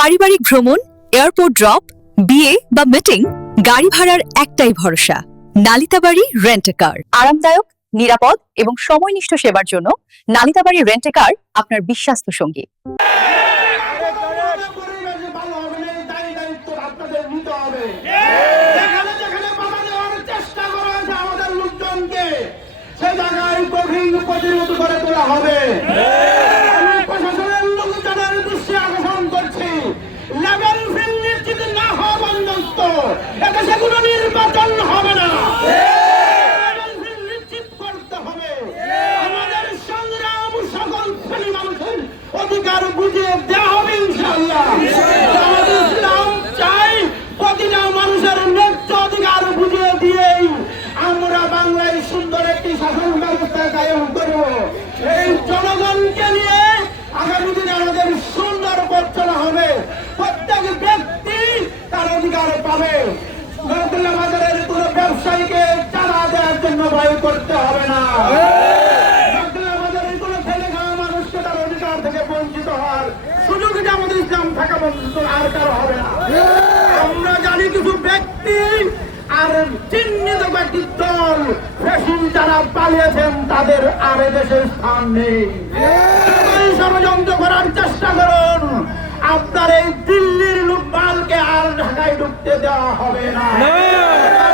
পারিবারিক ভ্রমণ, airport drop, বিয়ে বা মিটিং গাড়ি ভাড়ার একটাই ভরসা, নালিতাবাড়ি রেন্ট কার আরামদায়ক, নিরাপদ এবং সময়নিষ্ঠ সেবার জন্য নালিতাবাড়ি রেন্ট কার আপনার বিশ্বস্ত সঙ্গী। এদেশে কোনো নির্বাচন হবে না। অধিকার বুঝিয়ে দেওয়া হবে ইনশাআল্লাহ। আমাদের ইসলাম চাই প্রতিটা মানুষের ন্যায্য অধিকার বুঝিয়ে দিয়েই আমরা বাংলায় সুন্দর একটি শাসন ব্যবস্থা কায়েম করব। অধিকার পাবে বাজারের কোনো ব্যবসায়ীকে চাঁদা দেওয়ার জন্য ভয় করতে হবে না। কারও আমরা জানি কিছু ব্যক্তি আর চিহ্নিত ব্যক্তি দল ফেসিল যারা পালিয়েছেন, তাদের আর দেশে স্থান নেই। ষড়যন্ত্র করার চেষ্টা ঢুকতে দেওয়া হবে না।